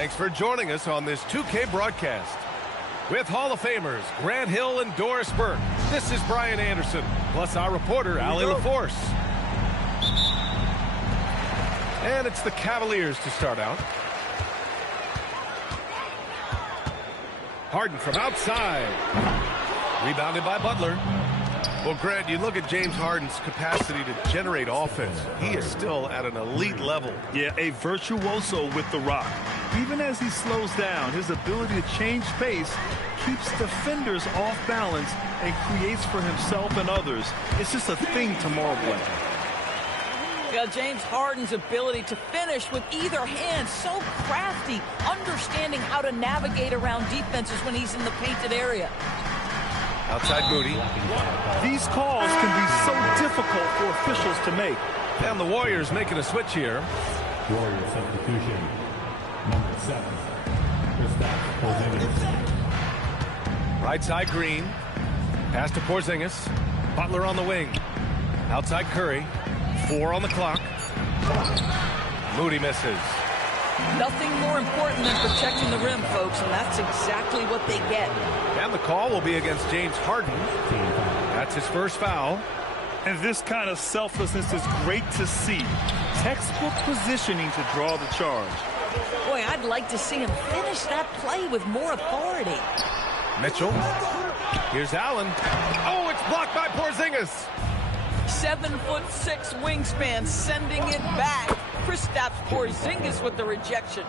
Thanks for joining us on this 2K broadcast. With Hall of Famers Grant Hill and Doris Burke, this is Brian Anderson, plus our reporter, Allie LaForce. And it's the Cavaliers to start out. Harden from outside. Rebounded by Butler. Well, Grant, you look at James Harden's capacity to generate offense. He is still at an elite level. Yeah, a virtuoso with the rock. Even as he slows down, his ability to change pace keeps defenders off balance and creates for himself and others. It's just a thing to marvel at. Yeah, James Harden's ability to finish with either hand, so crafty, understanding how to navigate around defenses when he's in the painted area. Outside Moody. These calls can be so difficult for officials to make. And the Warriors making a switch here. Warrior substitution. Number 7. Kristaps Porzingis. Right side Green. Pass to Porzingis. Butler on the wing. Outside Curry. 4 on the clock. Moody misses. Nothing more important than protecting the rim, folks, and that's exactly what they get. And the call will be against James Harden. That's his first foul. And this kind of selflessness is great to see. Textbook positioning to draw the charge. Boy, I'd like to see him finish that play with more authority. Mitchell. Here's Allen. Oh, it's blocked by Porzingis. 7'6" wingspan, sending it back. Kristaps Porzingis with the rejection.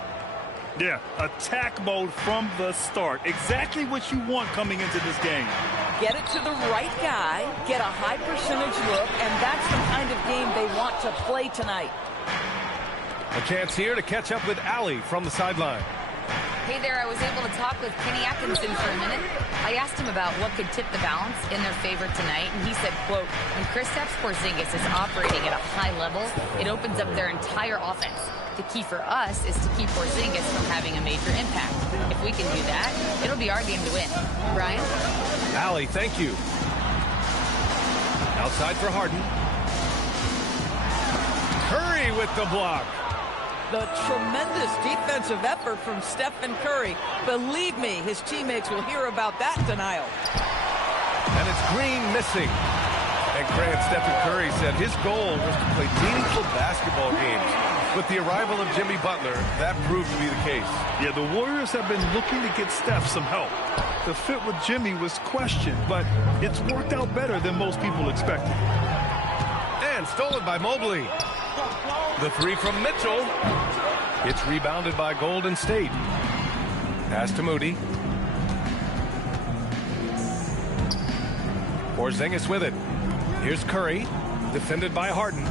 Yeah, attack mode from the start. Exactly what you want coming into this game. Get it to the right guy, get a high percentage look, and that's the kind of game they want to play tonight. A chance here to catch up with Allie from the sideline. Hey there, I was able to talk with Kenny Atkinson for a minute. I asked him about what could tip the balance in their favor tonight, and he said, quote, when Kristaps Porzingis is operating at a high level, it opens up their entire offense. The key for us is to keep Porzingis from having a major impact. If we can do that, it'll be our game to win. Brian? Allie, thank you. Outside for Harden. Curry with the block. The tremendous defensive effort from Stephen Curry. Believe me, his teammates will hear about that denial. And it's Green missing. And Grant, Stephen Curry said his goal was to play meaningful basketball games. With the arrival of Jimmy Butler, that proved to be the case. Yeah, the Warriors have been looking to get Steph some help. The fit with Jimmy was questioned, but it's worked out better than most people expected. And stolen by Mobley. The 3 from Mitchell. It's rebounded by Golden State. Pass to Moody. Porzingis with it. Here's Curry. Defended by Harden.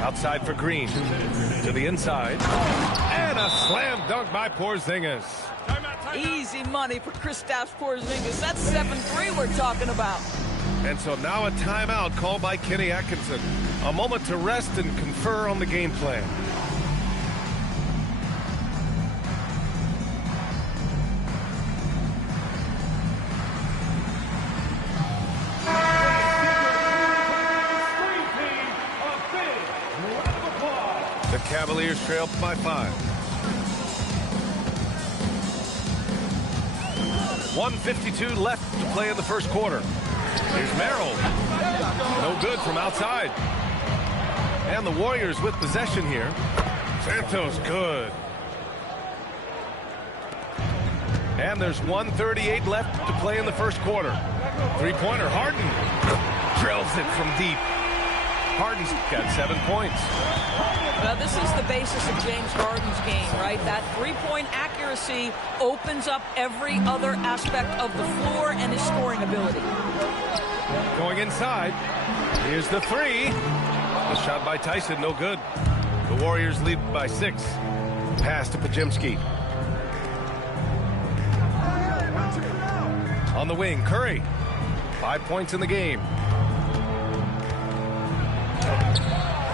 Outside for Green. To the inside. And a slam dunk by Porzingis. Easy money for Kristaps Porzingis. That's 7-3 we're talking about. And so now a timeout called by Kenny Atkinson. A moment to rest and confer on the game plan. The Cavaliers trail by 5. 1:52 left to play in the first quarter. Here's Merrill. No good from outside. And the Warriors with possession here. Santos good. And there's 1:38 left to play in the first quarter. Three-pointer, Harden. Drills it from deep. Harden's got 7 points. Now, this is the basis of James Harden's game, right? That three-point accuracy opens up every other aspect of the floor and his scoring ability. Going inside. Here's the 3. The shot by Tyson, no good. The Warriors lead by 6. Pass to Pajemski. On the wing, Curry. 5 points in the game.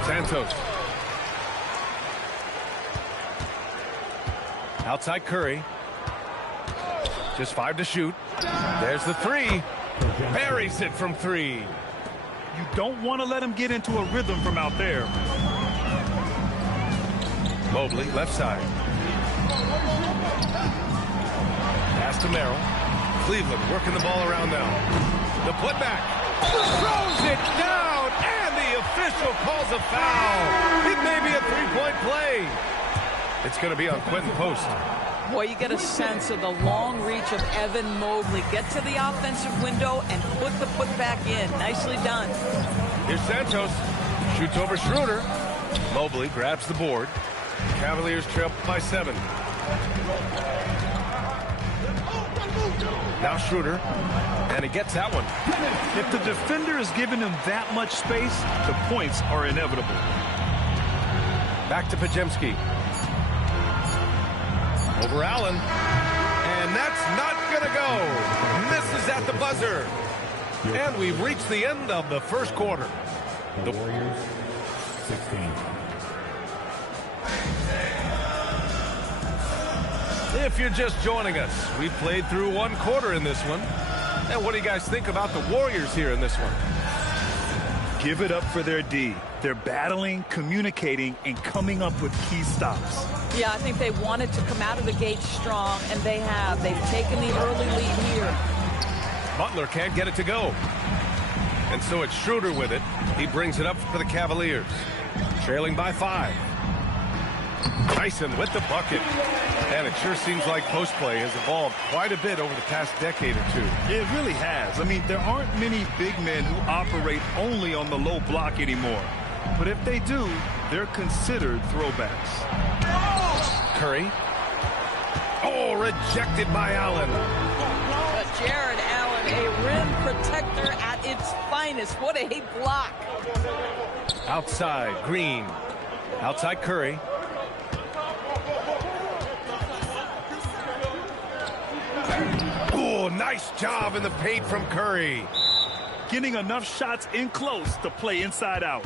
Santos. Outside Curry. Just 5 to shoot. There's the 3. Buries it from 3. You don't want to let him get into a rhythm from out there. Mobley, left side. Pass to Merrill. Cleveland working the ball around now. The putback. Throws it down, and the official calls a foul. It may be a three-point play. It's going to be on Quentin Post. Boy, you get a sense of the long reach of Evan Mobley. Get to the offensive window and put the putback in. Nicely done. Here's Santos. Shoots over Schroeder. Mobley grabs the board. Cavaliers trail by 7. Now Schroeder. And he gets that one. If the defender is giving him that much space, the points are inevitable. Back to Pajemski. Over Allen. And that's not going to go. Misses at the buzzer. And we've reached the end of the first quarter. The Warriors, 16. If you're just joining us, we've played through one quarter in this one. And what do you guys think about the Warriors here in this one? Give it up for their D. They're battling, communicating, and coming up with key stops. Yeah, I think they wanted to come out of the gate strong, and they have. They've taken the early lead here. Butler can't get it to go. And so it's Schroeder with it. He brings it up for the Cavaliers. Trailing by 5. Tyson with the bucket. And it sure seems like post play has evolved quite a bit over the past decade or two. It really has. I mean, there aren't many big men who operate only on the low block anymore. But if they do, they're considered throwbacks. Curry. Oh, rejected by Allen. But Jared Allen, a rim protector at its finest. What a block. Outside, Green. Outside, Curry. Oh, nice job in the paint from Curry. Getting enough shots in close to play inside out.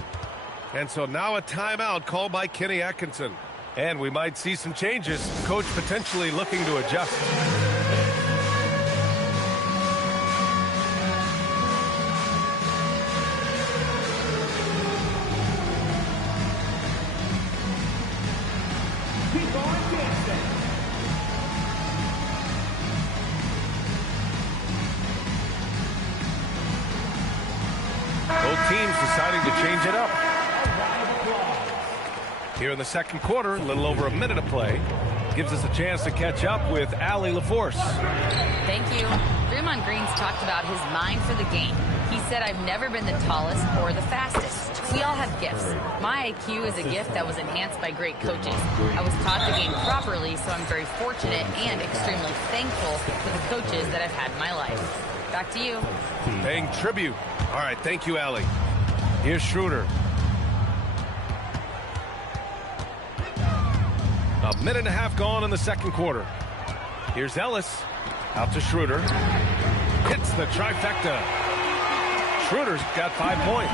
And so now a timeout called by Kenny Atkinson. And we might see some changes. Coach potentially looking to adjust. Both teams deciding to change it up. Here in the second quarter, a little over a minute of play. Gives us a chance to catch up with Allie LaForce. Thank you. Draymond Green's talked about his mind for the game. He said, I've never been the tallest or the fastest. We all have gifts. My IQ is a gift that was enhanced by great coaches. I was taught the game properly, so I'm very fortunate and extremely thankful for the coaches that I've had in my life. Back to you. Paying tribute. All right, thank you, Allie. Here's Schroeder. A minute and a half gone in the second quarter. Here's Ellis. Out to Schroeder. Hits the trifecta. Schroeder's got 5 points.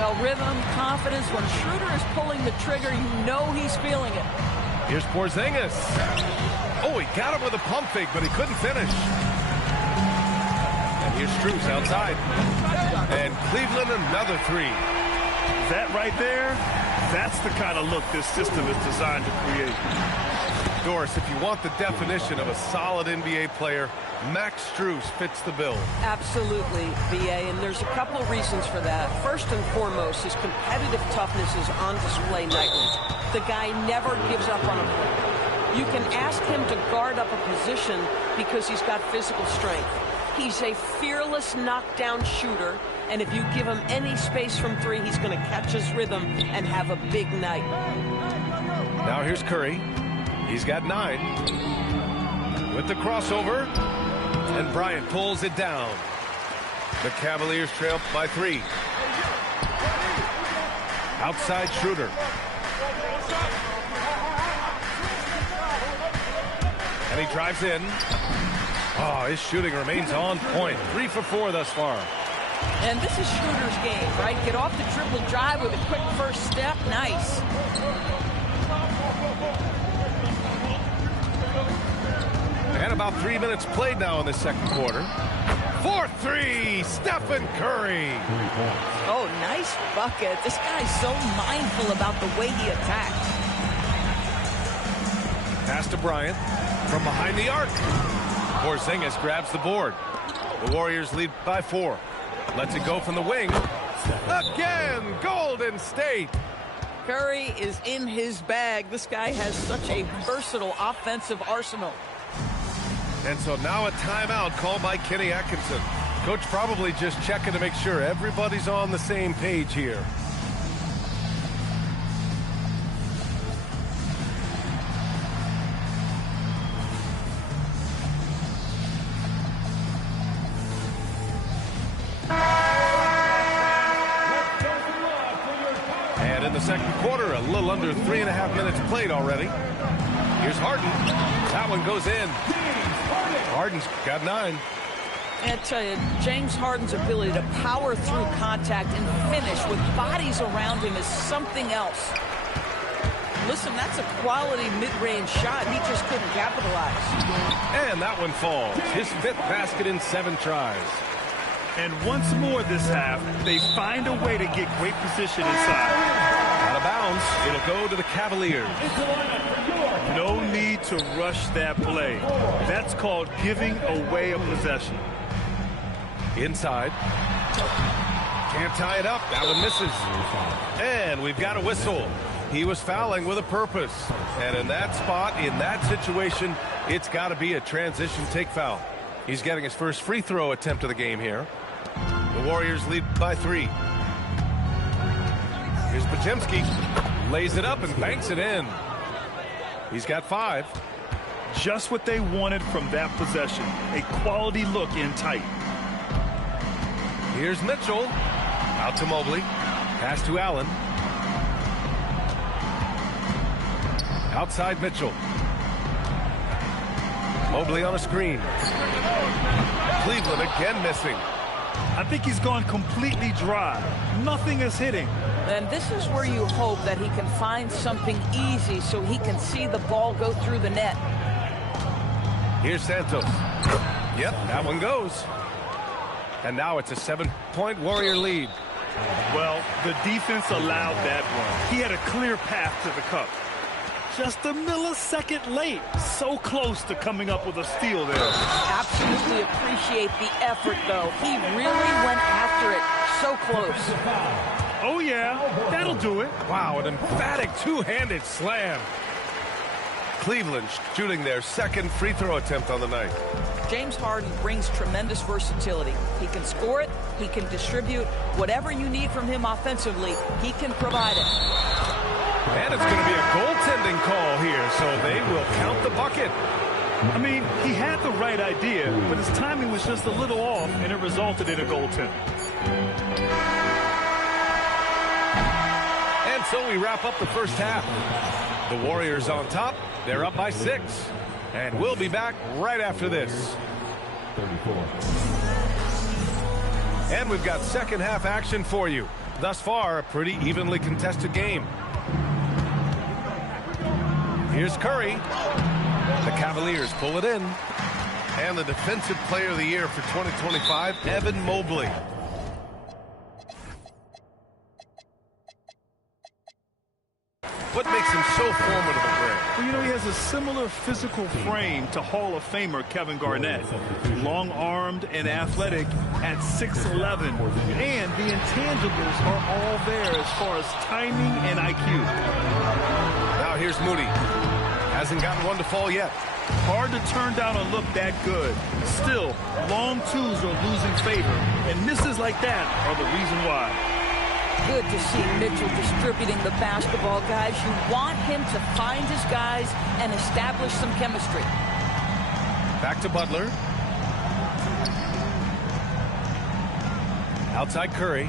Well, rhythm, confidence. When Schroeder is pulling the trigger, you know he's feeling it. Here's Porzingis. Oh, he got him with a pump fake, but he couldn't finish. And here's Strus outside. And Cleveland another 3. That right there, that's the kind of look this system is designed to create. Doris, if you want the definition of a solid NBA player, Max Strus fits the bill. Absolutely, BA, and there's a couple of reasons for that. First and foremost, his competitive toughness is on display nightly. The guy never gives up on a play. You can ask him to guard up a position because he's got physical strength. He's a fearless knockdown shooter, and if you give him any space from 3, he's going to catch his rhythm and have a big night. Now here's Curry. He's got 9. With the crossover, and Bryant pulls it down. The Cavaliers trail by 3. Outside Schroeder. And he drives in. Oh, his shooting remains on point. 3 for 4 thus far. And this is Schroeder's game, right? Get off the dribble drive with a quick first step. Nice. And about 3 minutes played now in the second quarter. 4-3, Stephen Curry. Oh, nice bucket. This guy's so mindful about the way he attacks. Pass to Bryant from behind the arc. Porzingis grabs the board. The Warriors lead by 4. Lets it go from the wing. Again, Golden State. Curry is in his bag. This guy has such a versatile offensive arsenal. And so now a timeout called by Kenny Atkinson. Coach probably just checking to make sure everybody's on the same page here. And in the second quarter, a little under 3.5 minutes played already. Here's Harden. That one goes in. Harden's got 9. I tell you, James Harden's ability to power through contact and finish with bodies around him is something else. Listen, that's a quality mid-range shot. He just couldn't capitalize. And that one falls. His 5th basket in 7 tries. And once more this half, they find a way to get great position inside. Out of bounds. It'll go to the Cavaliers. No need to rush that play. That's called giving away a possession. Inside. Can't tie it up. That one misses. And we've got a whistle. He was fouling with a purpose. And in that spot, in that situation, it's got to be a transition take foul. He's getting his first free throw attempt of the game here. The Warriors lead by 3. Here's Podziemski. Lays it up and banks it in. He's got 5. Just what they wanted from that possession. A quality look in tight. Here's Mitchell. Out to Mobley. Pass to Allen. Outside Mitchell. Mobley on a screen. Cleveland again missing. I think he's gone completely dry. Nothing is hitting. And this is where you hope that he can find something easy so he can see the ball go through the net. Here's Santos. Yep, that one goes. And now it's a 7-point Warrior lead. Well, the defense allowed that one. He had a clear path to the cup. Just a millisecond late. So close to coming up with a steal there. Absolutely appreciate the effort, though. He really went after it. So close. Oh, yeah. That'll do it. Wow, an emphatic two-handed slam. Cleveland shooting their 2nd free throw attempt on the night. James Harden brings tremendous versatility. He can score it. He can distribute. Whatever you need from him offensively, he can provide it. And it's going to be a goaltending call here, so they will count the bucket. I mean, he had the right idea, but his timing was just a little off, and it resulted in a goaltend. And so we wrap up the first half. The Warriors on top. They're up by 6. And we'll be back right after this. 34. And we've got second half action for you. Thus far, a pretty evenly contested game. Here's Curry. The Cavaliers pull it in. And the Defensive Player of the Year for 2025, Evan Mobley. What makes him so formidable, Greg? Well, you know, he has a similar physical frame to Hall of Famer Kevin Garnett. Long-armed and athletic at 6'11". And the intangibles are all there as far as timing and IQ. Now here's Moody. Hasn't gotten one to fall yet. Hard to turn down a look that good. Still, long twos are losing favor. And misses like that are the reason why. Good to see Mitchell distributing the basketball, guys. You want him to find his guys and establish some chemistry. Back to Butler. Outside Curry.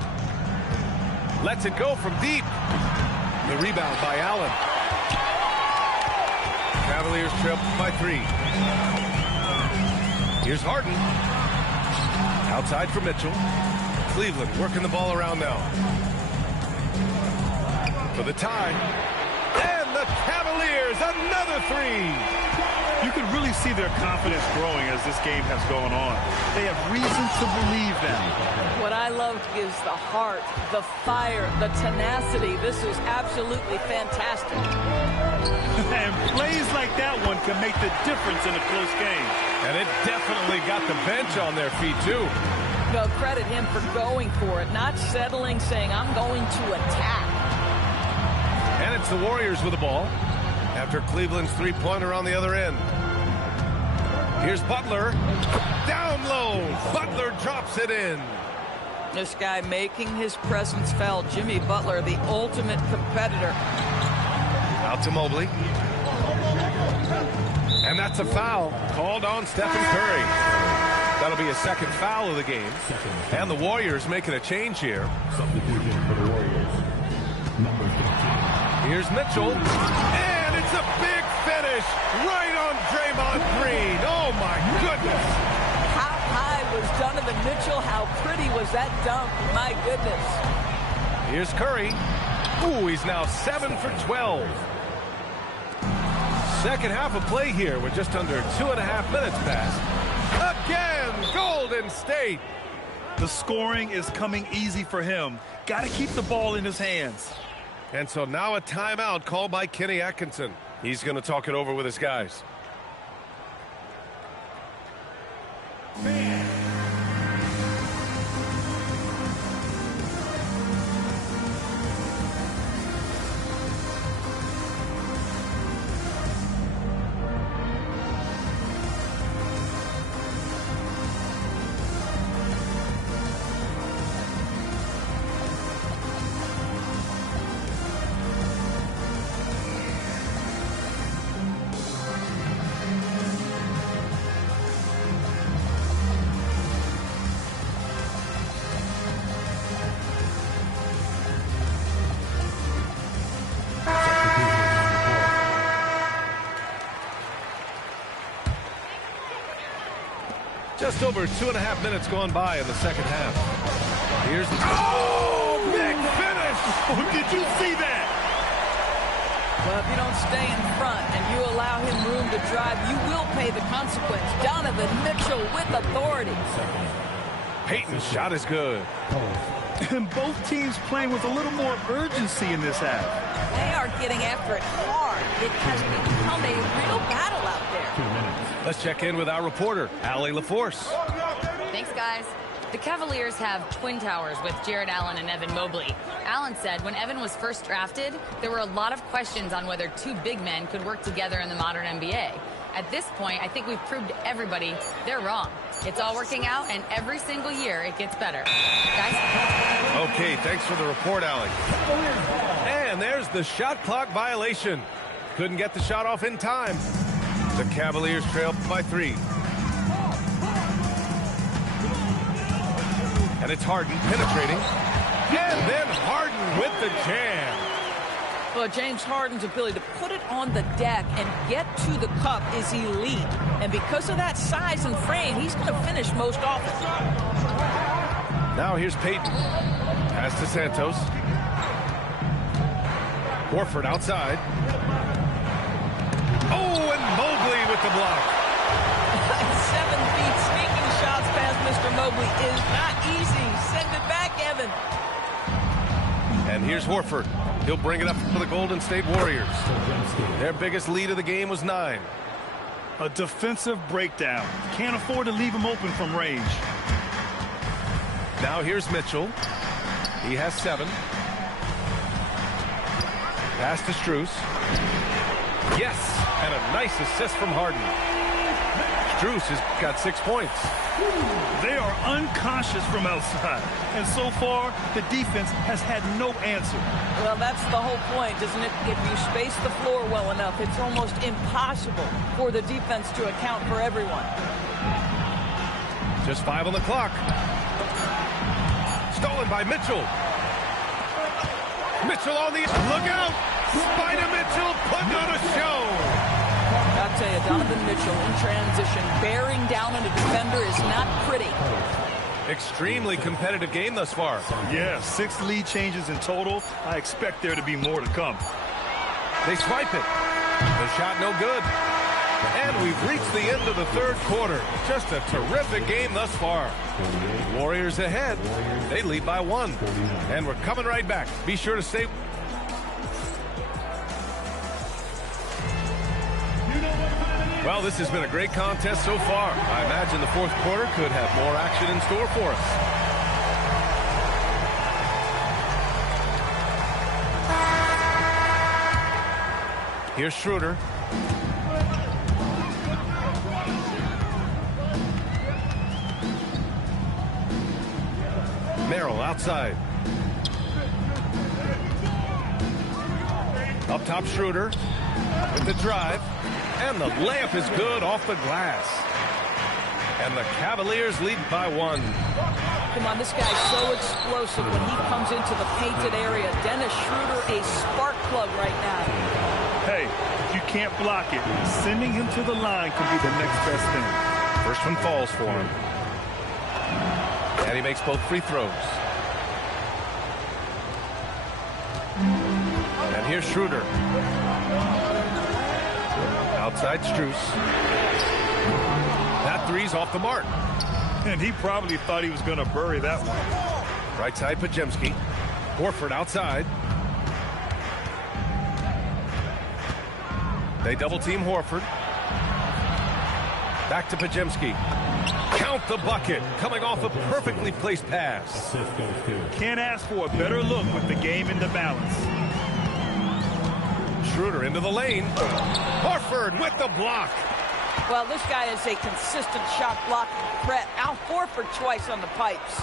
Lets it go from deep. The rebound by Allen. Cavaliers trail by 3. Here's Harden. Outside for Mitchell. Cleveland working the ball around now. For the tie. And the Cavaliers, another 3. You can really see their confidence growing as this game has gone on. They have reason to believe that. What I loved is the heart, the fire, the tenacity. This is absolutely fantastic. And plays like that one can make the difference in a close game. And it definitely got the bench on their feet, too. No, credit him for going for it, not settling, saying, I'm going to attack. And it's the Warriors with the ball after Cleveland's three-pointer on the other end. Here's Butler. Down low. Butler drops it in. This guy making his presence felt. Jimmy Butler, the ultimate competitor. Out to Mobley. And that's a foul called on Stephen Curry. That'll be a second foul of the game. And the Warriors making a change here. Substitution for the Warriors. Number 15. Here's Mitchell. And it's a big finish right on Draymond Green. Oh, my goodness. How high was Donovan Mitchell? How pretty was that dunk? My goodness. Here's Curry. Ooh, he's now 7 for 12. Second half of play here with just under 2.5 minutes passed. Again, Golden State. The scoring is coming easy for him. Got to keep the ball in his hands. And so now a timeout called by Kenny Atkinson. He's going to talk it over with his guys. Just over 2.5 minutes gone by in the second half. Here's the... Oh, big finish! Oh, did you see that? Well, if you don't stay in front and you allow him room to drive, you will pay the consequence. Donovan Mitchell with authority. Peyton's shot is good. And both teams playing with a little more urgency in this half. They are getting after it hard. It has become a real battle out there. 2 minutes. Let's check in with our reporter, Allie LaForce. Thanks, guys. The Cavaliers have twin towers with Jared Allen and Evan Mobley. Allen said when Evan was first drafted, there were a lot of questions on whether two big men could work together in the modern NBA. At this point, I think we've proved to everybody they're wrong. It's all working out, and every single year it gets better. Guys? Okay, thanks for the report, Allie. And there's the shot clock violation. Couldn't get the shot off in time. The Cavaliers trail by 3. And it's Harden penetrating. And then Harden with the jam. Well, James Harden's ability to put it on the deck and get to the cup is elite. And because of that size and frame, he's going to finish most often. Now here's Peyton. Pass to Santos. Horford outside. Oh, and Mobley with the block. 7 feet sneaking shots past Mr. Mobley is not easy. Send it back, Evan. And here's Horford. He'll bring it up for the Golden State Warriors. Their biggest lead of the game was 9. A defensive breakdown. Can't afford to leave him open from range. Now here's Mitchell. He has 7. Pass to Strus. Yes, and a nice assist from Harden. Strus has got 6 points. They are unconscious from outside. And so far, the defense has had no answer. Well, that's the whole point, isn't it? If you space the floor well enough, it's almost impossible for the defense to account for everyone. Just 5 on the clock. Stolen by Mitchell. Mitchell on the... Look out! Spider Mitchell putting on a show. I'll tell you, Donovan Mitchell in transition, bearing down on a defender is not pretty. Extremely competitive game thus far. Yeah, 6 lead changes in total. I expect there to be more to come. They swipe it. The shot no good. And we've reached the end of the third quarter. Just a terrific game thus far. Warriors ahead. They lead by 1. And we're coming right back. Be sure to stay. Well, this has been a great contest so far. I imagine the fourth quarter could have more action in store for us. Here's Schroeder. Merrill outside. Up top, Schroeder with the drive. And the layup is good off the glass. And the Cavaliers lead by 1. Come on, this guy's so explosive when he comes into the painted area. Dennis Schroeder, a spark plug right now. Hey, if you can't block it, sending him to the line can be the next best thing. First one falls for him. And he makes both free throws. And here's Schroeder. Outside Strus. That three's off the mark. And he probably thought he was going to bury that one. Right side, Pajemski. Horford outside. They double-team Horford. Back to Pajemski. Count the bucket. Coming off a perfectly placed pass. Can't ask for a better look with the game in the balance. Schroeder into the lane. Horford with the block. Well, this guy is a consistent shot blocking threat. Al Horford twice on the pipes.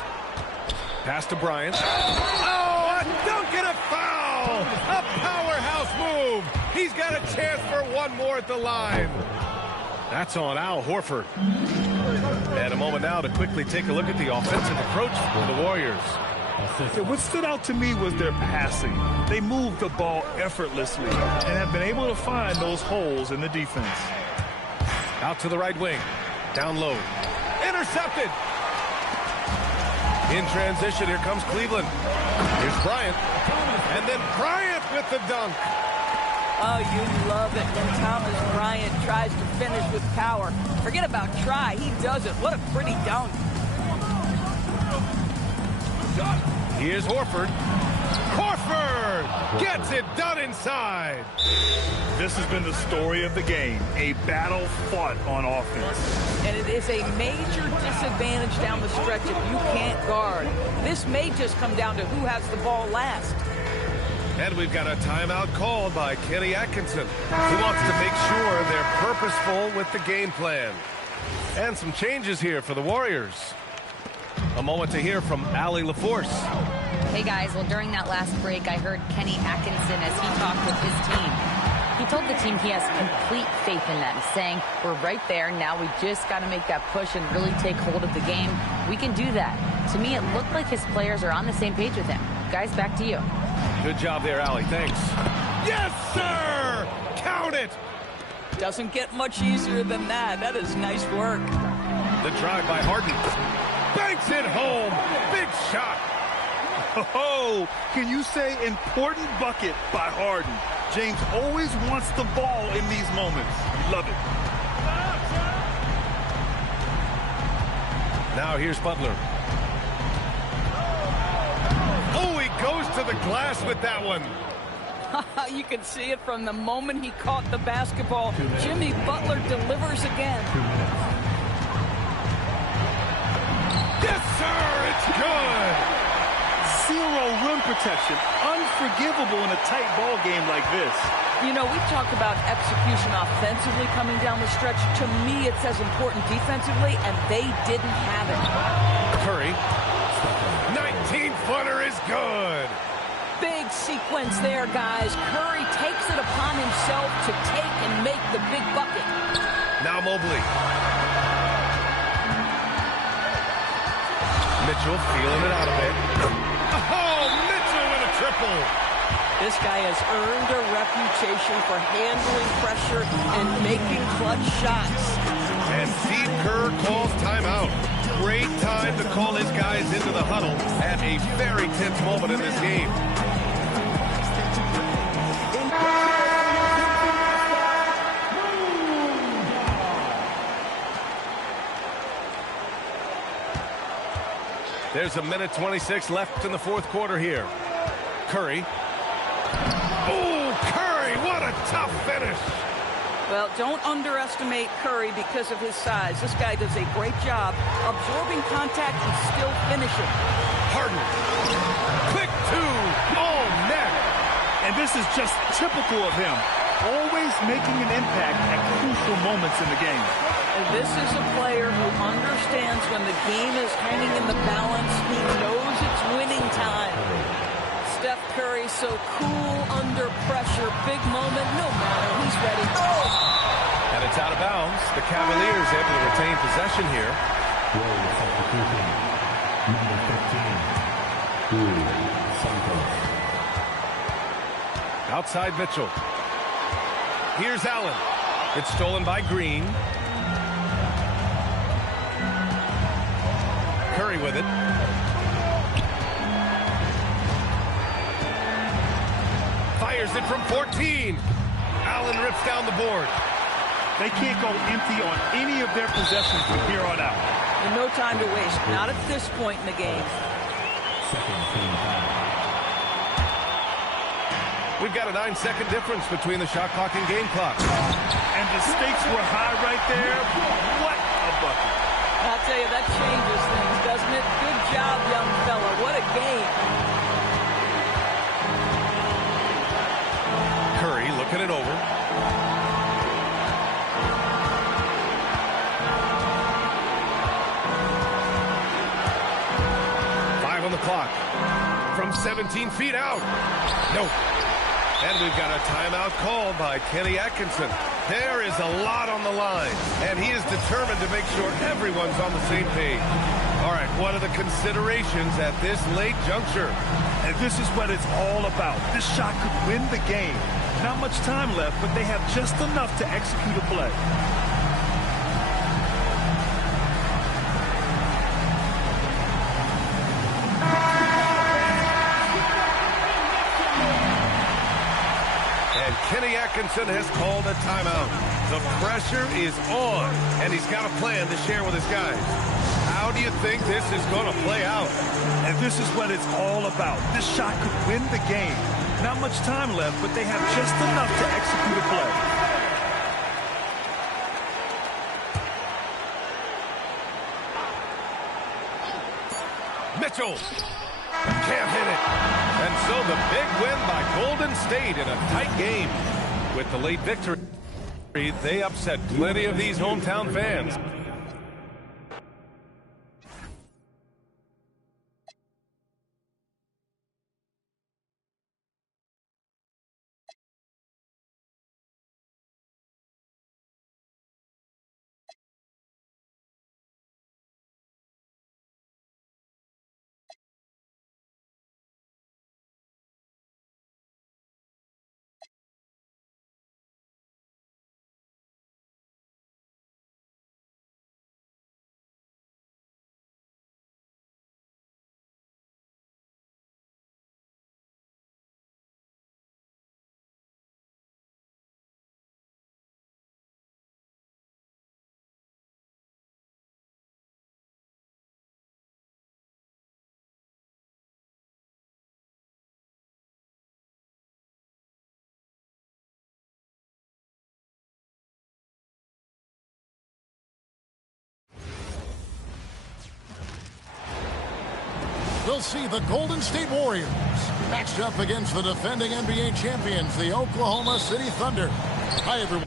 Pass to Bryant. Oh, a dunk and a foul! A powerhouse move. He's got a chance for one more at the line. That's on Al Horford. And a moment now to quickly take a look at the offensive approach for the Warriors. What stood out to me was their passing. They moved the ball effortlessly and have been able to find those holes in the defense. Out to the right wing. Down low. Intercepted. In transition, here comes Cleveland. Here's Bryant. And then Bryant with the dunk. Oh, you love it when Thomas Bryant tries to finish with power. Forget about try. He does it. What a pretty dunk. Here's Horford. Horford gets it done inside. This has been the story of the game, a battle fought on offense. And it is a major disadvantage down the stretch if you can't guard. This may just come down to who has the ball last. And we've got a timeout called by Kenny Atkinson. He wants to make sure they're purposeful with the game plan. And some changes here for the Warriors. A moment to hear from Allie LaForce. Hey guys, well during that last break I heard Kenny Atkinson as he talked with his team. He told the team he has complete faith in them, saying we're right there, now we just got to make that push and really take hold of the game. We can do that. To me it looked like his players are on the same page with him. Guys, back to you. Good job there, Allie. Thanks. Yes, sir! Count it! Doesn't get much easier than that. That is nice work. The drive by Harden. Banks it home. Big shot. Oh, can you say important bucket by Harden? James always wants the ball in these moments. Love it. Now here's Butler. Oh, he goes to the glass with that one. You can see it from the moment he caught the basketball. Jimmy Butler delivers again. Yes, sir, it's good. Zero rim protection. Unforgivable in a tight ball game like this. You know, we talked about execution offensively coming down the stretch. To me, it's as important defensively, and they didn't have it. Curry. 19-footer is good. Big sequence there, guys. Curry takes it upon himself to take and make the big bucket. Now Mobley. Mitchell feeling it out a bit. Oh, Mitchell with a triple. This guy has earned a reputation for handling pressure and making clutch shots. And Steve Kerr calls timeout. Great time to call his guys into the huddle at a very tense moment in this game. There's a minute 26 left in the fourth quarter here. Curry. Oh, Curry, what a tough finish. Well, don't underestimate Curry because of his size. This guy does a great job absorbing contact and still finishing. Harden. Quick two. Oh, net. And this is just typical of him. Always making an impact at crucial moments in the game. And this is a player who understands when the game is hanging in the balance. He knows it's winning time. Steph Curry so cool under pressure. Big moment, no matter. He's ready. Oh! And it's out of bounds. The Cavaliers able to retain possession here. Warriors substitution. Number 15. Santos. Outside Mitchell. Here's Allen. It's stolen by Green. Curry with it. Fires it from 14. Allen rips down the board. They can't go empty on any of their possessions from here on out. And no time to waste. Not at this point in the game. Second team foul. We've got a 9-second difference between the shot clock and game clock. And the stakes were high right there. What a bucket. I'll tell you, that changes things, doesn't it? Good job, young fella. What a game. Curry looking it over. On the clock from 17 feet out. Nope. And we've got a timeout called by Kenny Atkinson. There is a lot on the line, and he is determined to make sure everyone's on the same page. All right, what are the considerations at this late juncture? And this is what it's all about. This shot could win the game. Not much time left, but they have just enough to execute a play. Kenny Atkinson has called a timeout. The pressure is on, and he's got a plan to share with his guys. How do you think this is going to play out? And this is what it's all about. This shot could win the game. Not much time left, but they have just enough to execute a play. Mitchell can't hit it. And so the big win by Golden State in a tight game. With the late victory, they upset plenty of these hometown fans. We'll see the Golden State Warriors matched up against the defending NBA champions, the Oklahoma City Thunder. Hi, everyone.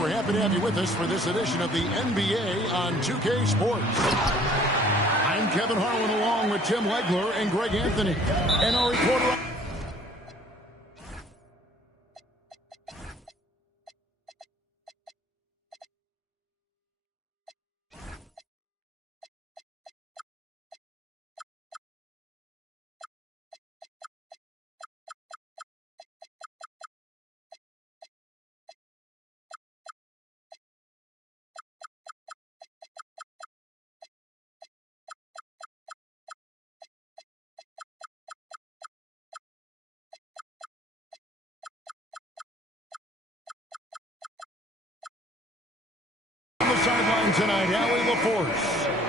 We're happy to have you with us for this edition of the NBA on 2K Sports. I'm Kevin Harlan along with Tim Legler and Greg Anthony. And our reporter... with Allie LaForce.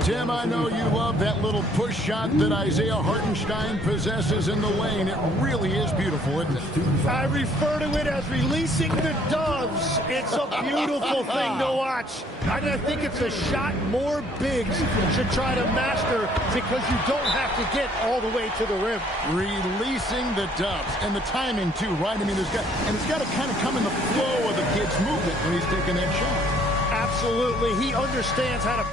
Tim, I know you love that little push shot that Isaiah Hartenstein possesses in the lane. It really is beautiful, isn't it? I refer to it as releasing the doves. It's a beautiful thing to watch. I think it's a shot more bigs should try to master because you don't have to get all the way to the rim. Releasing the doves. And the timing, too, right? I mean, it's got to kind of come in the flow of the kid's movement when he's taking that shot. Absolutely. He understands how to...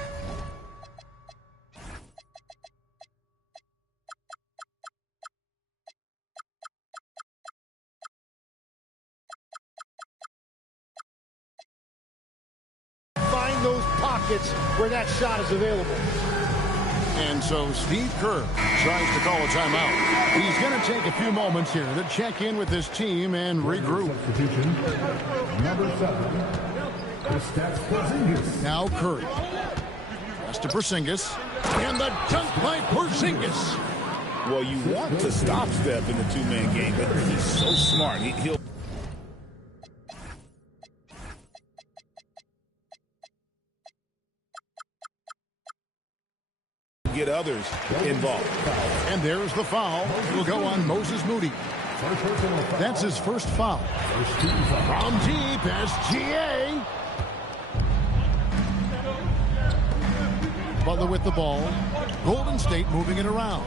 find those pockets where that shot is available. And so Steve Kerr tries to call a timeout. He's going to take a few moments here to check in with his team and regroup. Substitution. Number 7. Porzingis. Now Curry. Pass to Porzingis. And the dunk by Porzingis. Well, you want to stop Steph in the two-man game, but he's so smart. He'll get others involved. And there's the foul. It'll go on Moses Moody. That's his first foul. From deep, SGA. Butler with the ball. Golden State moving it around.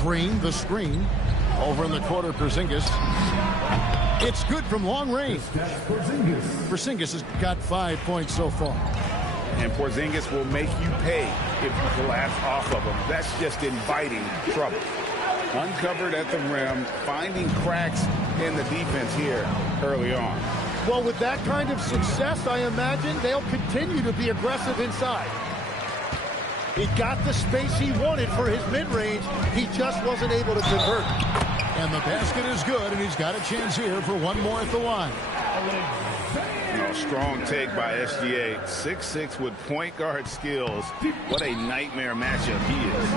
Green, the screen. Over in the corner, Porzingis. It's good from long range. Porzingis has got 5 points so far. And Porzingis will make you pay if you collapse off of him. That's just inviting trouble. Uncovered at the rim, finding cracks in the defense here early on. Well, with that kind of success, I imagine they'll continue to be aggressive inside. He got the space he wanted for his mid-range. He just wasn't able to convert. And the basket is good, and he's got a chance here for one more at the line. Strong take by SGA. 6'6" with point guard skills. What a nightmare matchup he is.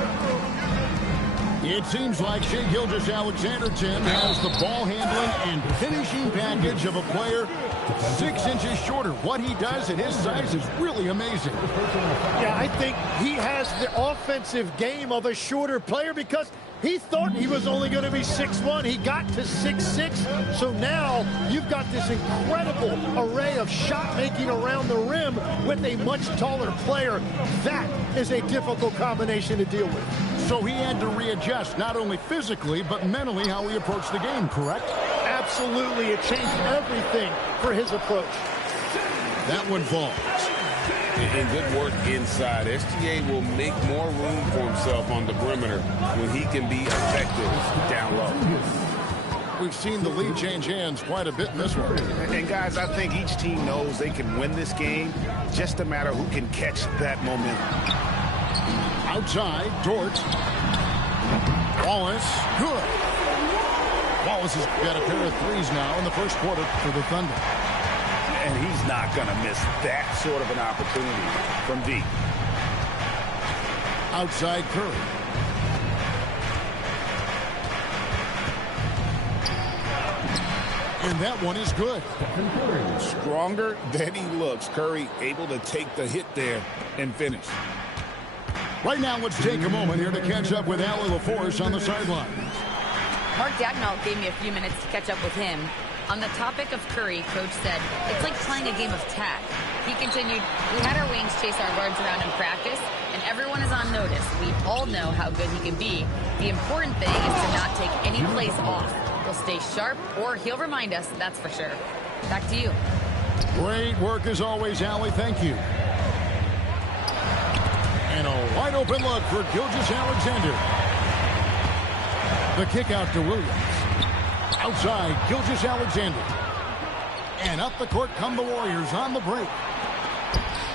It seems like Shai Gilgeous-Alexander, Tim, has the ball handling and finishing package of a player 6 inches shorter. What he does at his size is really amazing. Yeah, I think he has the offensive game of a shorter player because he thought he was only going to be 6'1". He got to 6'6". So now you've got this incredible array of shot making around the rim with a much taller player. That is a difficult combination to deal with. So he had to readjust not only physically but mentally how he approached the game, correct? Absolutely. It changed everything for his approach. That one falls. And good work inside. SGA will make more room for himself on the perimeter when he can be effective down low. We've seen the lead change hands quite a bit in this one. And guys, I think each team knows they can win this game. Just a matter who can catch that momentum. Outside, Dort. Wallace, good. Wallace has got a pair of threes now in the first quarter for the Thunder. And he's not going to miss that sort of an opportunity from deep. Outside Curry. And that one is good. Stronger than he looks. Curry able to take the hit there and finish. Right now, let's take a moment here to catch up with Allie LaForce on the sideline. Mark Dagnall gave me a few minutes to catch up with him. On the topic of Curry, Coach said, it's like playing a game of tag. He continued, we had our wings chase our guards around in practice, and everyone is on notice. We all know how good he can be. The important thing is to not take any plays off. He'll stay sharp, or he'll remind us, that's for sure. Back to you. Great work as always, Allie. Thank you. And a wide open look for Gilgeous-Alexander. The kick out to Williams. Outside, Gilgeous-Alexander. And up the court come the Warriors on the break.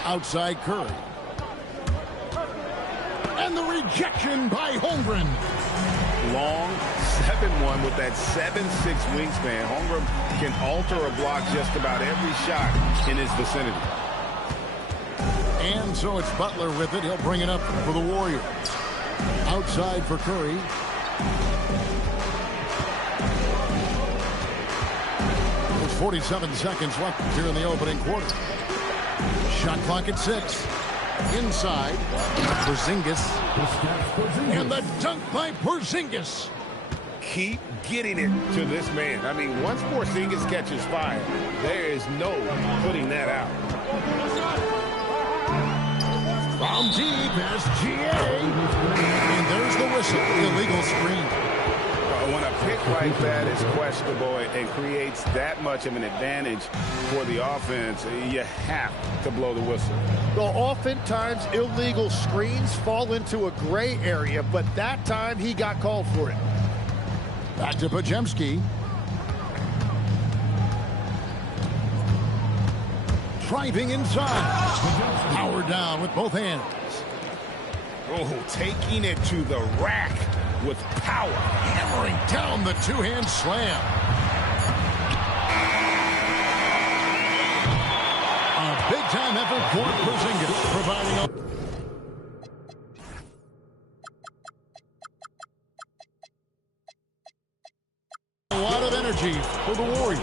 Outside Curry. And the rejection by Holmgren. Long 7-1 with that 7'6" wingspan. Holmgren can alter or block just about every shot in his vicinity. And so it's Butler with it. He'll bring it up for the Warriors. Outside for Curry. 47 seconds left here in the opening quarter. Shot clock at 6. Inside. Porzingis. And the dunk by Porzingis. Keep getting it to this man. I mean, once Porzingis catches fire, there is no putting that out. From deep as GA. And there's the whistle. Illegal screen. When a pick like that is questionable and creates that much of an advantage for the offense, you have to blow the whistle. Well, oftentimes illegal screens fall into a gray area, but that time he got called for it. Back to Podziemski. Driving inside. Power down with both hands. Oh, taking it to the rack with power. Hammering down the two-hand slam. A big-time effort for Porzingis, providing a lot of energy for the Warriors.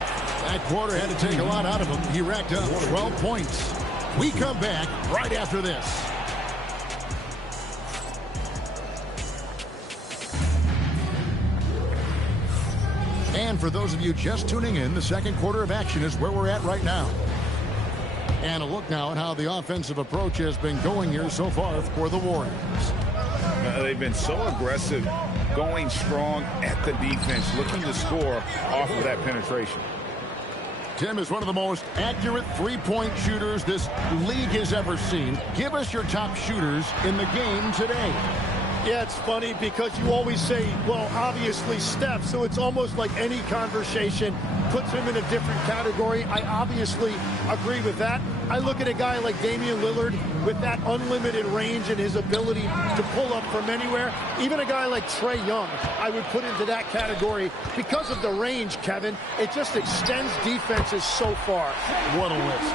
That quarter had to take a lot out of him. He racked up 12 points. We come back right after this. And for those of you just tuning in, the second quarter of action is where we're at right now. And a look now at how the offensive approach has been going here so far for the Warriors. They've been so aggressive, going strong at the defense, looking to score off of that penetration. Tim is one of the most accurate three-point shooters this league has ever seen. Give us your top shooters in the game today. Yeah, it's funny because you always say, well, obviously Steph, so it's almost like any conversation puts him in a different category. I obviously agree with that. I look at a guy like Damian Lillard with that unlimited range and his ability to pull up from anywhere. Even a guy like Trae Young, I would put into that category because of the range, Kevin. It just extends defenses so far. What a list.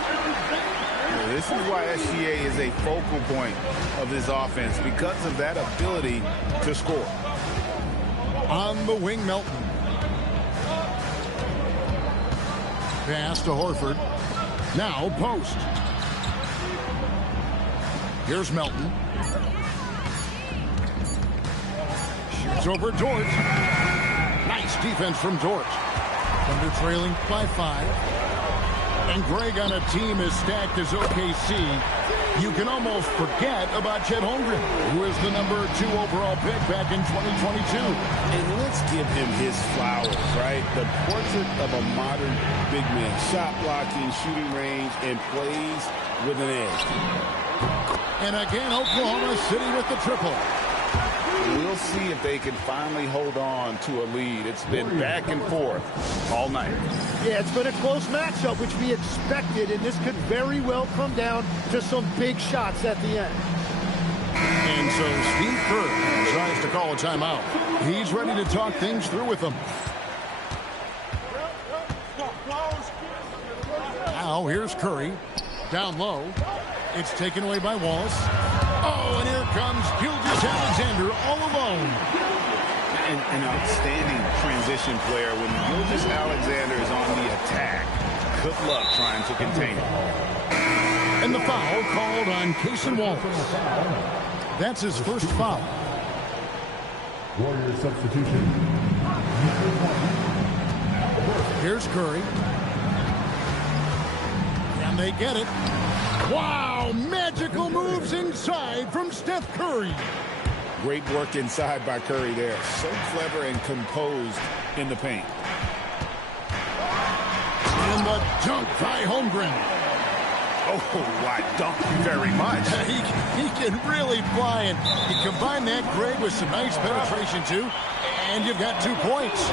This is why SGA is a focal point of this offense, because of that ability to score. On the wing, Melton. Pass to Horford. Now post. Here's Melton. Shoots over Dort. Nice defense from Dort. Thunder trailing by 5. And Greg, on a team as stacked as OKC, you can almost forget about Chet Holmgren, who is the number 2 overall pick back in 2022. And let's give him his flowers, right? The portrait of a modern big man. Shot blocking, shooting range, and plays with an edge. And again, Oklahoma City with the triple. We'll see if they can finally hold on to a lead. It's been back and forth all night. Yeah, it's been a close matchup, which we expected, and this could very well come down to some big shots at the end. And so Steve Kerr decides to call a timeout. He's ready to talk things through with them. Now here's Curry. Down low. It's taken away by Wallace. Oh, and here comes Gilgeous-Alexander all alone. An outstanding transition player. When Gilgeous-Alexander is on the attack, good luck trying to contain him. And the foul called on Cason Wallace. That's his first foul. Warrior substitution. Here's Curry. And they get it. Wow, magical moves inside from Steph Curry. Great work inside by Curry there. So clever and composed in the paint. And the dunk by Holmgren. Oh, why dunk very much. He can really fly, and you combine that, Greg, with some nice penetration, too, and you've got 2 points.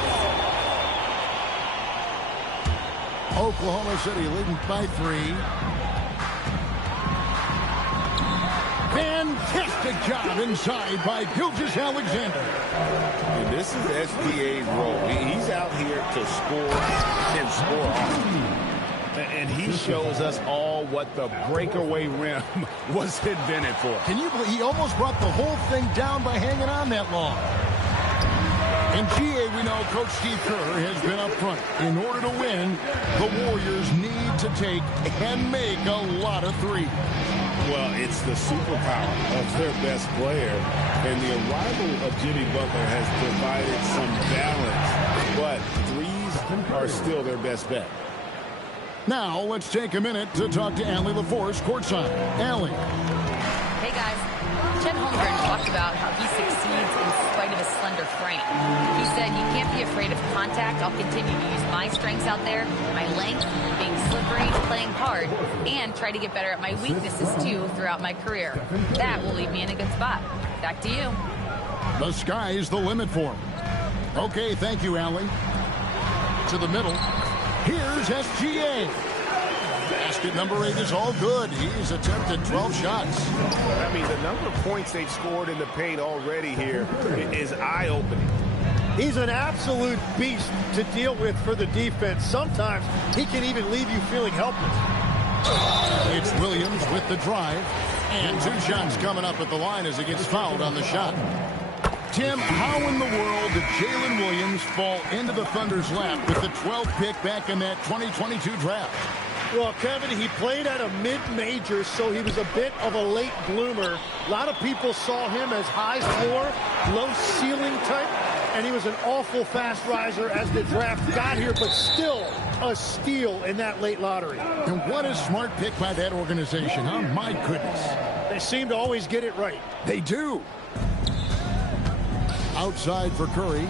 Oklahoma City leading by 3. Fantastic job inside by Gilgeous-Alexander. And this is SGA's role. He's out here to score and score often. And he shows us all what the breakaway rim was invented for. Can you believe he almost brought the whole thing down by hanging on that long? In GA, we know Coach Steve Kerr has been up front. In order to win, the Warriors need to take and make a lot of threes. Well, it's the superpower of their best player. And the arrival of Jimmy Butler has provided some balance. But threes are still their best bet. Now, let's take a minute to talk to Allie LaForce courtside. Allie. Hey, guys. Chet Holmgren talked about how he succeeds in spite of his slender frame. He said, you can't be afraid of contact. I'll continue to use my strengths out there, my length, being slippery, playing hard, and try to get better at my weaknesses, too, throughout my career. That will leave me in a good spot. Back to you. The sky's the limit for him. Okay, thank you, Allie. To the middle. Here's SGA. Basket number 8 is all good. He's attempted 12 shots. I mean, the number of points they've scored in the paint already here is eye-opening. He's an absolute beast to deal with for the defense. Sometimes he can even leave you feeling helpless. It's Williams with the drive. And 2 shots coming up at the line as he gets fouled on the shot. Tim, how in the world did Jalen Williams fall into the Thunder's lap with the 12th pick back in that 2022 draft? Well, Kevin, he played at a mid-major, so he was a bit of a late bloomer. A lot of people saw him as high floor, low ceiling type, and he was an awful fast riser as the draft got here, but still a steal in that late lottery. And what a smart pick by that organization, huh? My goodness. They seem to always get it right. They do. Outside for Curry.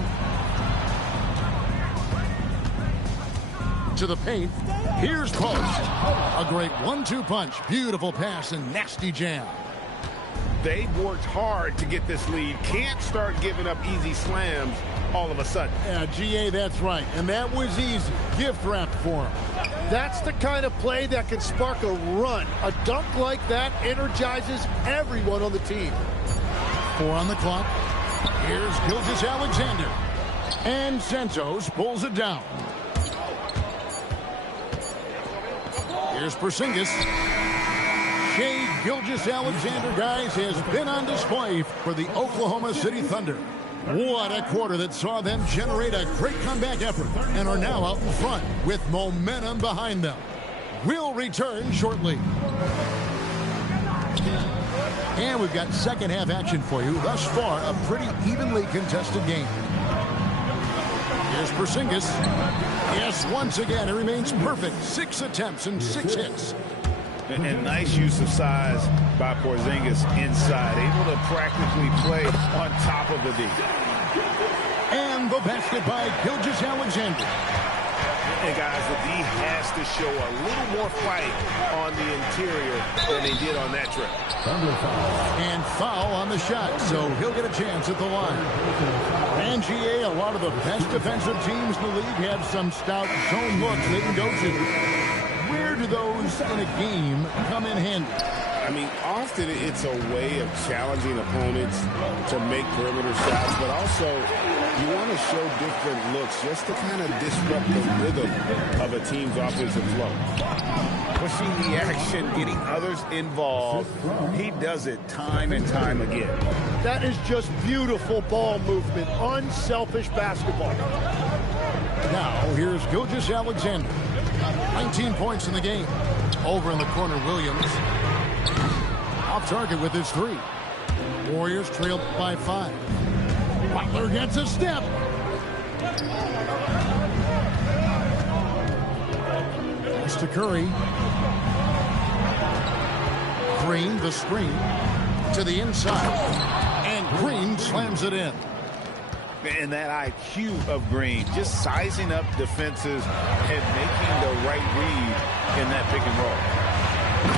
To the paint. Here's Post. A great 1-2 punch. Beautiful pass and nasty jam. They've worked hard to get this lead. Can't start giving up easy slams all of a sudden. Yeah, GA, that's right. And that was easy. Gift wrap for him. That's the kind of play that can spark a run. A dunk like that energizes everyone on the team. 4 on the clock. Here's Gilgeous-Alexander. And Santos pulls it down. Here's Porzingis. Shai Gilgeous-Alexander, guys, has been on display for the Oklahoma City Thunder. What a quarter that saw them generate a great comeback effort and are now out in front with momentum behind them. We'll return shortly. And we've got second half action for you. Thus far, a pretty evenly contested game. Here's Porzingis. Yes, once again, it remains perfect. 6 attempts and 6 hits. And nice use of size by Porzingis inside. Able to practically play on top of the D. And the basket by Gilgeous-Alexander. And guys, the D has to show a little more fight on the interior than they did on that trip. And foul on the shot, so he'll get a chance at the line. And GA, a lot of the best defensive teams in the league have some stout zone looks they can go to. Where do those in a game come in handy? I mean, often it's a way of challenging opponents to make perimeter shots, but also you want to show different looks just to kind of disrupt the rhythm of a team's offensive flow. Pushing the action, getting others involved. He does it time and time again. That is just beautiful ball movement, unselfish basketball. Now, here's Gilgeous-Alexander. 19 points in the game. Over in the corner, Williams. Off target with his 3. Warriors trailed by 5. Butler gets a step. Pass to Curry. Green, the screen. To the inside. And Green slams it in. And that IQ of Green, just sizing up defenses and making the right read in that pick and roll.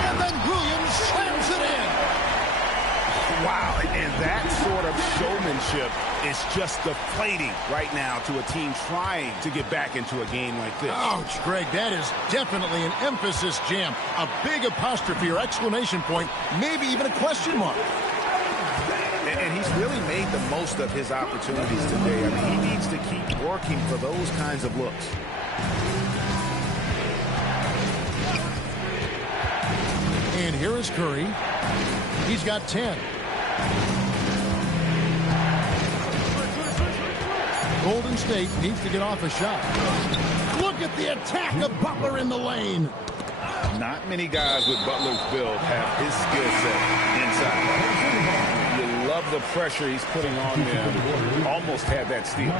And then Williams slams it in. Wow, and that sort of showmanship is just deflating right now to a team trying to get back into a game like this. Ouch, Greg, that is definitely an emphasis jam. A big apostrophe or exclamation point, maybe even a question mark. And he's really made the most of his opportunities today. I mean, he needs to keep working for those kinds of looks. And here is Curry. He's got 10. Golden State needs to get off a shot. Look at the attack of Butler in the lane. Not many guys with Butler's build have his skill set inside. You love the pressure he's putting on them. Almost had that steal.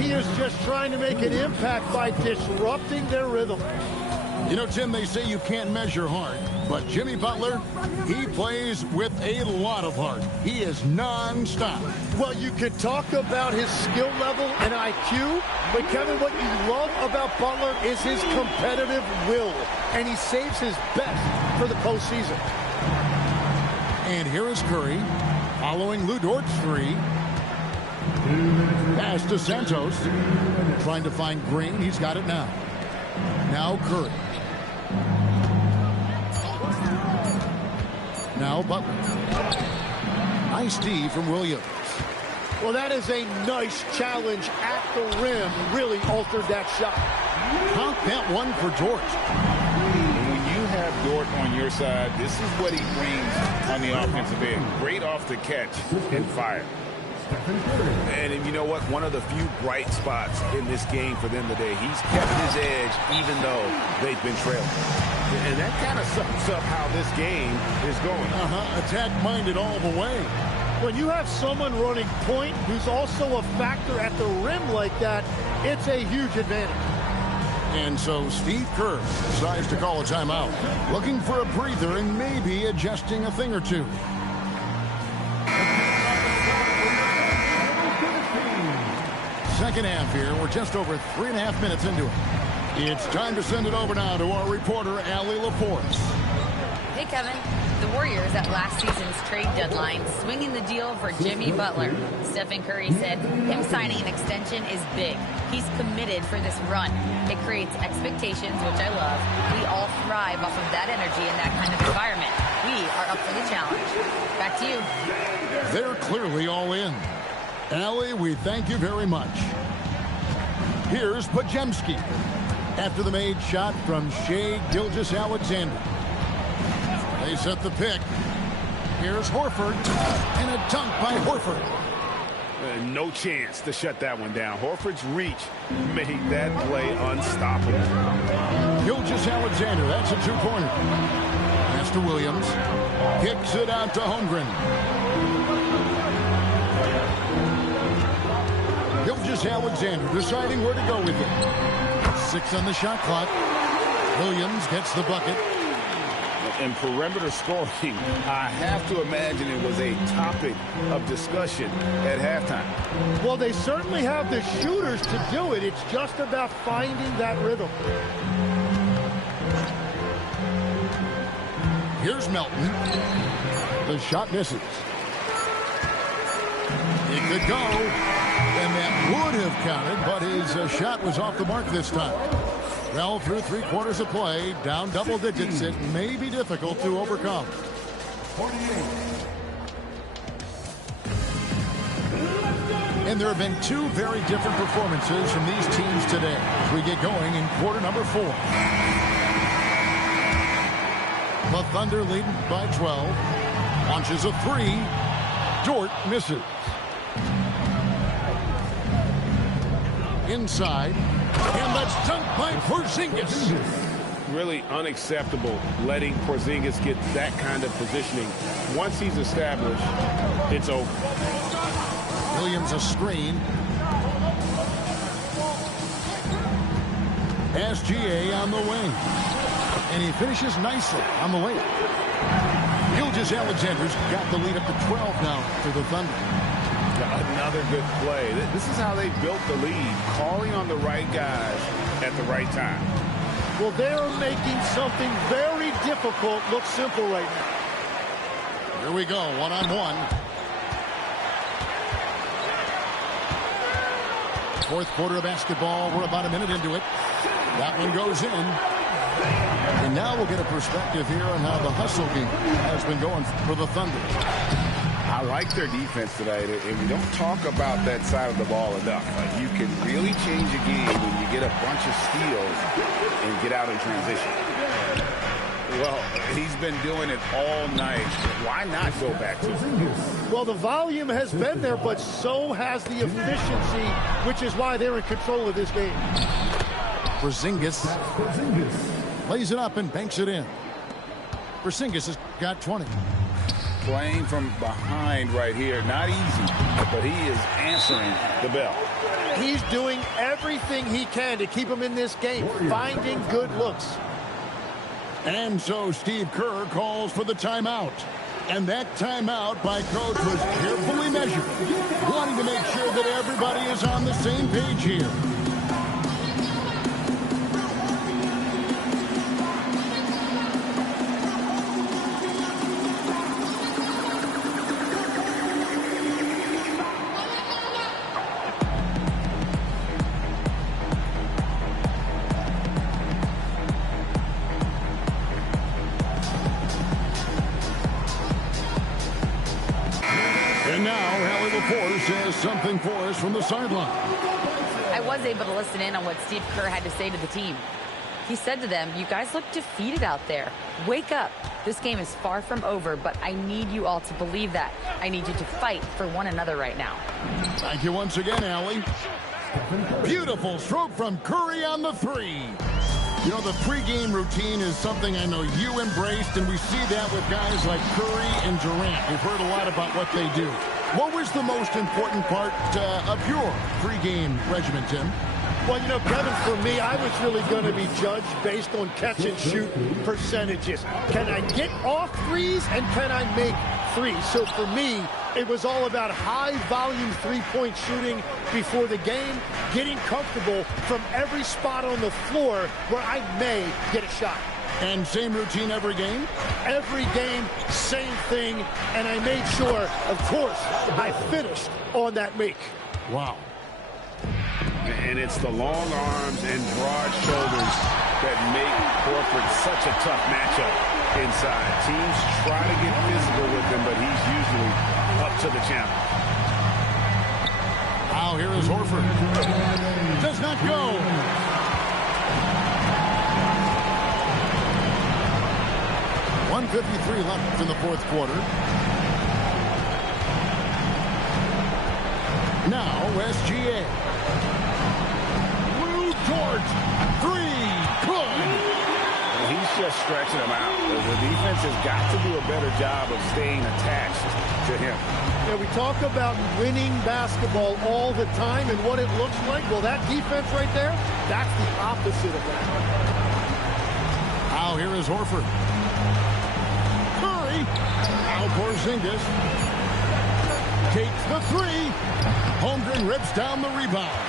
He is just trying to make an impact by disrupting their rhythm. You know, Tim, they say you can't measure heart, but Jimmy Butler, he plays with a lot of heart. He is non-stop. Well, you could talk about his skill level and IQ, but Kevin, what you love about Butler is his competitive will, and he saves his best for the postseason. And here is Curry, following Lou Dort's three. Pass to Santos, trying to find Green. He's got it now. Now Curry. Now Butler. Nice D from Williams. Well, that is a nice challenge at the rim. Really altered that shot. Count that one for Dort. When you have Dort on your side, this is what he brings on the offensive end. Great off the catch and fire. And you know what? One of the few bright spots in this game for them today. He's kept his edge even though they've been trailing. And that kind of sums up how this game is going. Attack-minded all the way. When you have someone running point who's also a factor at the rim like that, it's a huge advantage. And so Steve Kerr decides to call a timeout, looking for a breather and maybe adjusting a thing or two. Second half here. We're just over 3.5 minutes into it. It's time to send it over now to our reporter, Allie LaForce. Hey, Kevin. The Warriors at last season's trade deadline swinging the deal for Jimmy Butler. Stephen Curry said him signing an extension is big. He's committed for this run. It creates expectations, which I love. We all thrive off of that energy in that kind of environment. We are up for the challenge. Back to you. They're clearly all in. Allie, we thank you very much. Here's Pajemski after the made shot from Shai Gilgeous-Alexander. They set the pick. Here's Horford, and a dunk by Horford. No chance to shut that one down. Horford's reach made that play unstoppable. Gilgeous-Alexander, that's a two-pointer. Pass to Williams. Kicks it out to Holmgren. Gilgeous-Alexander deciding where to go with it. 6 on the shot clock. Williams gets the bucket. And perimeter scoring, I have to imagine it was a topic of discussion at halftime. Well, they certainly have the shooters to do it. It's just about finding that rhythm. Here's Melton. The shot misses. It could go, and that would have counted, but his shot was off the mark this time. Well, through 3 quarters of play, down double digits, it may be difficult to overcome. 48. And there have been 2 very different performances from these teams today as we get going in quarter number 4. The Thunder leading by 12. Launches a 3. Dort misses. Inside. And that's dunked by Porzingis. Really unacceptable letting Porzingis get that kind of positioning. Once he's established, it's over. Williams a screen. SGA on the wing. And he finishes nicely on the layup. Gilgeous-Alexander's got the lead up to 12 now for the Thunder. Another good play. This is how they built the lead, calling on the right guys at the right time. Well, they're making something very difficult look simple right now. Here we go, one-on-one. Fourth quarter of basketball. We're about a minute into it. That one goes in. And now we'll get a perspective here on how the hustle game has been going for the Thunder. I like their defense today, and we don't talk about that side of the ball enough. You can really change a game when you get a bunch of steals and get out in transition. Well, he's been doing it all night. Why not go back to it? Well, the volume has been there, but so has the efficiency, which is why they're in control of this game. Porzingis lays it up and banks it in. Porzingis has got 20. Playing from behind right here. Not easy, but he is answering the bell. He's doing everything he can to keep him in this game, finding good looks. And so Steve Kerr calls for the timeout. And that timeout by coach was carefully measured, wanting to make sure that everybody is on the same page here. Something for us from the sideline. I was able to listen in on what Steve Kerr had to say to the team. He said to them, "You guys look defeated out there. Wake up. This game is far from over, but I need you all to believe that. I need you to fight for one another right now." Thank you once again, Allie. Beautiful stroke from Curry on the three. You know, the pregame routine is something I know you embraced, and we see that with guys like Curry and Durant. We've heard a lot about what they do. What was the most important part of your pregame regimen, Tim? Well, you know, Kevin, for me, I was really going to be judged based on catch-and-shoot percentages. Can I get off threes, and can I make threes? So for me, it was all about high-volume three-point shooting before the game, getting comfortable from every spot on the floor where I may get a shot. And same routine every game? Every game, same thing, and I made sure, of course, I finished on that make. Wow. And it's the long arms and broad shoulders that make Horford such a tough matchup inside. Teams try to get physical with him, but he's usually up to the challenge. Now here is Horford. Does not go. .153 left in the fourth quarter. Now SGA. Lou Dort. Three. Good. And he's just stretching him out. The defense has got to do a better job of staying attached to him. Yeah, we talk about winning basketball all the time and what it looks like. Well, that defense right there, that's the opposite of that. Now here is Horford. Now Porzingis takes the three. Holmgren rips down the rebound.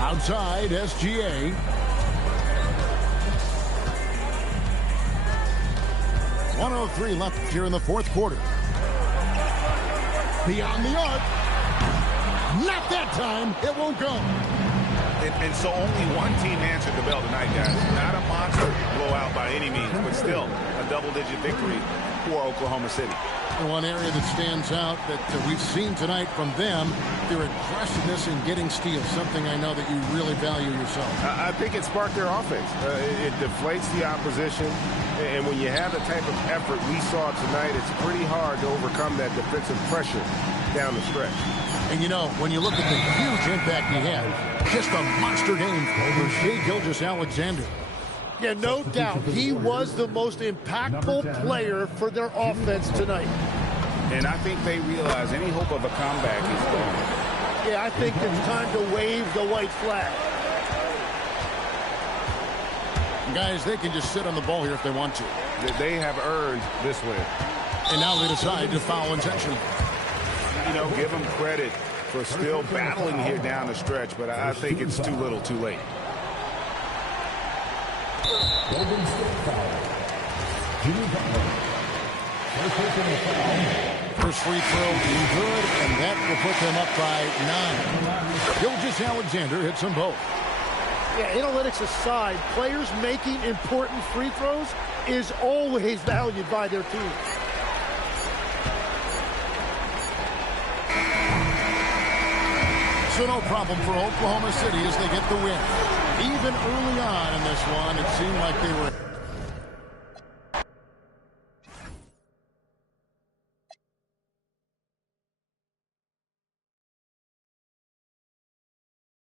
Outside, SGA. .103 left here in the fourth quarter. Beyond the arc. Not that time. It won't go. And so only one team answered the bell tonight, guys. Not a monster blowout by any means, but still a double-digit victory for Oklahoma City. And one area that stands out that we've seen tonight from them, their aggressiveness in getting steals, something I know that you really value yourself. I think it sparked their offense. It deflates the opposition, and when you have the type of effort we saw tonight, it's pretty hard to overcome that defensive pressure down the stretch. And you know, when you look at the huge impact he had, just a monster game for Shai Gilgeous-Alexander. Yeah, no doubt. He was the most impactful player for their offense tonight. And I think they realize any hope of a comeback is gone. Yeah, I think it's time to wave the white flag. Guys, they can just sit on the ball here if they want to. They have earned this win. And now they decide to foul intentionally. You know, give them credit for still battling here down the stretch, but I think it's too little too late. First free throw good, and that will put them up by 9. Gilgeous-Alexander hits them both. Yeah, analytics aside, players making important free throws is always valued by their team. So no problem for Oklahoma City as they get the win. Even early on in this one, it seemed like they were